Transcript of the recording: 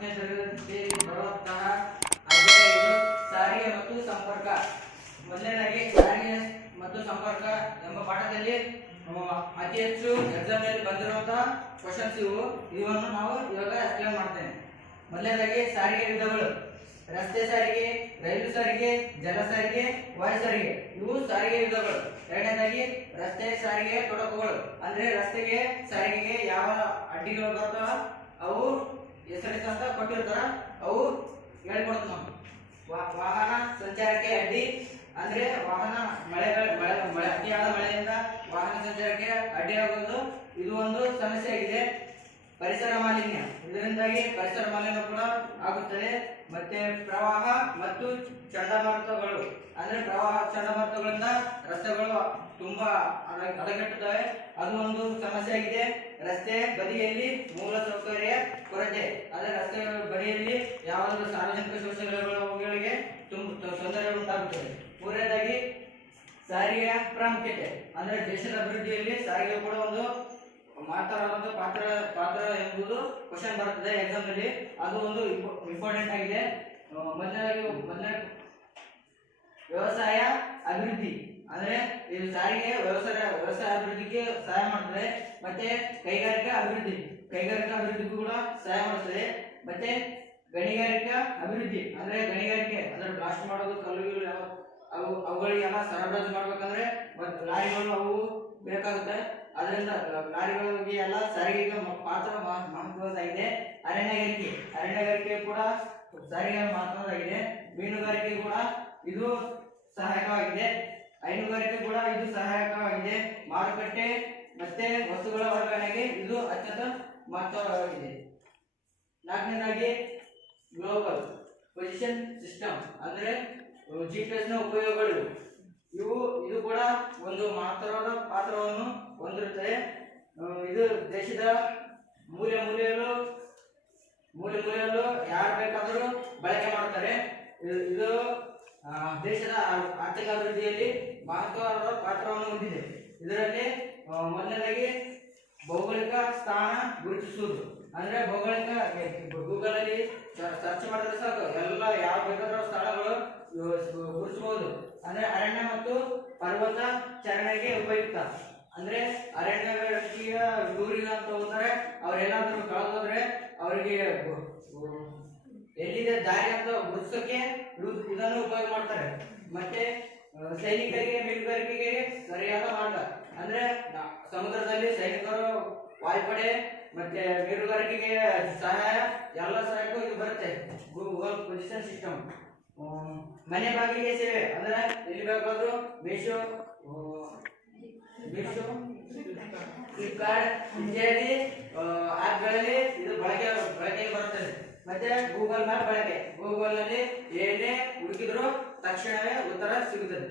10ನೇ ತರಗತಿಯಲ್ಲಿ ಬರುವಂತಹ ಅಧ್ಯಾಯಗಳು ಸಾರಿಗೆ ಮತ್ತು ಸಂಪರ್ಕ. ಮೊದಲನೇದಾಗಿ ಸಾರಿಗೆ ಮತ್ತು ಸಂಪರ್ಕ ಎಂಬ ಪಾಠದಲ್ಲಿ ಅತಿ ಹೆಚ್ಚು ಎಕ್ಸಾಮ್ ನಲ್ಲಿ ಬಂದಿರುವಂತಹ ಕ್ವಶನ್ಸ್ ಇವನ್ನು ನಾವು ಇವಾಗ ಎಕ್ಸ್ಪ್ಲೇನ್ ಮಾಡ್ತೇನೆ. ಮೊದಲನೇದಾಗಿ ಸಾರಿಗೆ ವಿಧಗಳು: ರಸ್ತೆ ಸಾರಿಗೆ, ರೈಲು ಸಾರಿಗೆ, ಜಲ ಸಾರಿಗೆ, ವಾಯು ಸಾರಿಗೆ. ಇವು ಸಾರಿಗೆ ವಿಧಗಳು. ಎರಡನೇದಾಗಿ ರಸ್ತೆ ಸಾರಿಗೆ ತೊಡಕುಗಳು, ಅಂದ್ರೆ ರಸ್ತೆಗೆ ಸಾರಿಗೆಗೆ ಯಾವ ಅಡ್ಡಿಗಳು ಬರ್ತಾವ ಅವು ಹೆಸರಿಸ ಅಂತ ಕೊಟ್ಟಿರ್ತಾರ, ಅವು ಹೇಳ್ಕೊಡ್ತೀವಿ ನಾವು. ವಾಹನ ಸಂಚಾರಕ್ಕೆ ಅಡ್ಡಿ, ಅಂದ್ರೆ ವಾಹನ ಮಳೆ ಅತಿಯಾದ ಮಳೆಯಿಂದ ವಾಹನ ಸಂಚಾರಕ್ಕೆ ಅಡ್ಡಿಯಾಗುವುದು ಇದು ಒಂದು ಸಮಸ್ಯೆ ಆಗಿದೆ. ಪರಿಸರ ಮಾಲಿನ್ಯ, ಇದರಿಂದಾಗಿ ಪರಿಸರ ಮಾಲಿನ್ಯ ಕೂಡ ಆಗುತ್ತದೆ. ಮತ್ತೆ ಪ್ರವಾಹ ಮತ್ತು ಚಂಡಮಾರುತಗಳು, ಅಂದ್ರೆ ಪ್ರವಾಹ ಚಂಡಮಾರುತಗಳಿಂದ ರಸ್ತೆಗಳು ತುಂಬಾ ಹದಗೆಟ್ಟುತ್ತವೆ, ಅದು ಒಂದು ಸಮಸ್ಯೆ ಆಗಿದೆ. ರಸ್ತೆ ಬದಿಯಲ್ಲಿ ಮೂಲ ಸೌಕರ್ಯ ಕೊರತೆ, ಅಂದ್ರೆ ರಸ್ತೆ ಬದಿಯಲ್ಲಿ ಯಾವಾಗಲೂ ಸಾರ್ವಜನಿಕ ಶೌಚಾಲಯಗಳಿಗೆ ತೊಂದರೆ ಉಂಟಾಗುತ್ತದೆ. ಮೂರನೇದಾಗಿ ಸಾರಿಗೆಯ ಪ್ರಾಮುಖ್ಯತೆ, ಅಂದ್ರೆ ದೇಶದ ಅಭಿವೃದ್ಧಿಯಲ್ಲಿ ಸಾರಿಗೆ ಕೂಡ ಒಂದು ಮಹತ್ತರವಾದ ಪಾತ್ರ ಎಂಬುದು ಕ್ವಶನ್ ಬರುತ್ತದೆ ಎಕ್ಸಾಮ್ ನಲ್ಲಿ, ಅದು ಒಂದು ಇಂಪಾರ್ಟೆಂಟ್ ಆಗಿದೆ. ಮೊದಲನೇ ವ್ಯವಸಾಯ ಅಭಿವೃದ್ಧಿ, ಅಂದ್ರೆ ಇದು ಸಾರಿಗೆ ವ್ಯವಸಾಯ ಅಭಿವೃದ್ಧಿಗೆ ಸಹಾಯ ಮಾಡುತ್ತದೆ. ಮತ್ತೆ ಕೈಗಾರಿಕಾ ಅಭಿವೃದ್ಧಿಗೂ ಕೂಡ ಸಹಾಯ ಮಾಡುತ್ತದೆ. ಮತ್ತೆ ಗಣಿಗಾರಿಕಾ ಅಭಿವೃದ್ಧಿ, ಅಂದ್ರೆ ಗಣಿಗಾರಿಕೆ ಅಂದ್ರೆ ಬ್ಲಾಸ್ಟ್ ಮಾಡೋದು, ಕಲ್ಲುಗಳು ಅವುಗಳಿಗೆಲ್ಲ ಸರಬರಾಜು ಮಾಡ್ಬೇಕಂದ್ರೆ ಲಾರಿಗಳು ಅವು ಬೇಕಾಗುತ್ತೆ. ಅದರಿಂದ ಲಾರಿಗಳಿಗೆ ಎಲ್ಲ ಸಾರಿಗೆಗೆ ಪಾತ್ರ ಮಹತ್ವದಾಗಿದೆ. ಅರಣ್ಯಗಾರಿಕೆ ಕೂಡ ಸಾರಿಗೆ ಮಹತ್ವದಾಗಿದೆ. ಮೀನುಗಾರಿಕೆ ಕೂಡ ಇದು ಸಹಾಯಕವಾಗಿದೆ. ಹೈನುಗಾರಿಕೆ ಕೂಡ ಇದು ಸಹಾಯಕವಾಗಿದೆ. ಮಾರುಕಟ್ಟೆ ಮತ್ತೆ ವಸ್ತುಗಳ ವರ್ಗಾವಣೆಗೆ ಇದು ಅತ್ಯಂತ ಮಹತ್ವವಾಗಿದೆ. ನಾಲ್ಕನೇದಾಗಿ ಗ್ಲೋಬಲ್ ಪೊಸಿಷನ್ ಸಿಸ್ಟಮ್, ಅಂದ್ರೆ GPS ನ ಉಪಯೋಗಗಳು. ಇದು ಕೂಡ ಒಂದು ಮಹತ್ತರವಾದ ಪಾತ್ರವನ್ನು ಹೊಂದಿರುತ್ತದೆ. ಇದು ದೇಶದ ಮೂಲೆ ಮೂಲೆಯಲ್ಲೂ ಯಾರು ಬೇಕಾದರೂ ಬಳಕೆ ಮಾಡುತ್ತಾರೆ. ಇದು ದೇಶದ ಆರ್ಥಿಕ ಅಭಿವೃದ್ಧಿಯಲ್ಲಿ ಮಹತ್ವವಾದ ಪಾತ್ರವನ್ನು ಹೊಂದಿದೆ. ಇದರಲ್ಲಿ ಮೊದಲನೇದಾಗಿ ಭೌಗೋಳಿಕ ಸ್ಥಾನ ಗುರುತಿಸುವುದು, ಅಂದ್ರೆ ಭೌಗೋಳಿಕ ಗೂಗಲ್ ಅಲ್ಲಿ ಸರ್ಚ್ ಮಾಡಿದ್ರೆ ಸಾಕು, ಎಲ್ಲ ಯಾವ ಬೇಕಾದ್ರೂ ಸ್ಥಳಗಳು ಗುರುತಿಸಬಹುದು. ಅಂದ್ರೆ ಅರಣ್ಯ ಮತ್ತು ಪರ್ವತ ಚಾರಣೆಗೆ ಉಪಯುಕ್ತ, ಅಂದ್ರೆ ಅರಣ್ಯ ವ್ಯಕ್ತಿಯ ಟೂರಿಗೆ ಅಂತ ಹೋದರೆ ಅವ್ರೇನಾದ್ರೂ ಕಳೆದೋದ್ರೆ ಅವರಿಗೆ ಎಲ್ಲಿದೆ ದಾರಿ ಅಂತ ಗುರುತಿಸೋಕೆ ಇದನ್ನು ಉಪಯೋಗ ಮಾಡ್ತಾರೆ. ಮತ್ತೆ ಸೈನಿಕರಿಗೆ ಮೀನುಗಾರಿಕೆಗೆ ಸರಿಯಾದ ಮಾರ್ಗ, ಅಂದ್ರೆ ಸಮುದ್ರದಲ್ಲಿ ಸೈನಿಕರು, ವಾಯುಪಡೆ ಮತ್ತೆ ಮೀನುಗಾರಿಕೆಗೆ ಸಹಾಯ, ಎಲ್ಲ ಸಹಾಯಕ್ಕೂ ಇದು ಬರುತ್ತೆ ಗೂಗಲ್ ಪೊಸಿಷನ್ ಸಿಸ್ಟಮ್. ಮನೆ ಬಾಗಿಲಿಗೆ ಸೇವೆ, ಅಂದ್ರೆ ಎಲ್ಲಿ ಬೇಕಾದ್ರೂ ಮೀಶೋ, ಫ್ಲಿಪ್ಕಾರ್ಟ್ ಇತ್ಯಾದಿ ಆಪ್ಗಳಲ್ಲಿ ಇದು ಬಳಕೆಗೆ ಬರುತ್ತದೆ. ಮತ್ತೆ ಗೂಗಲ್ ಮ್ಯಾಪ್ ಬಳಕೆ, ಗೂಗಲ್ ನಲ್ಲಿ ಏನೇ ಹುಡುಕಿದ್ರು ತಕ್ಷಣವೇ ಉತ್ತರ ಸಿಗುತ್ತದೆ.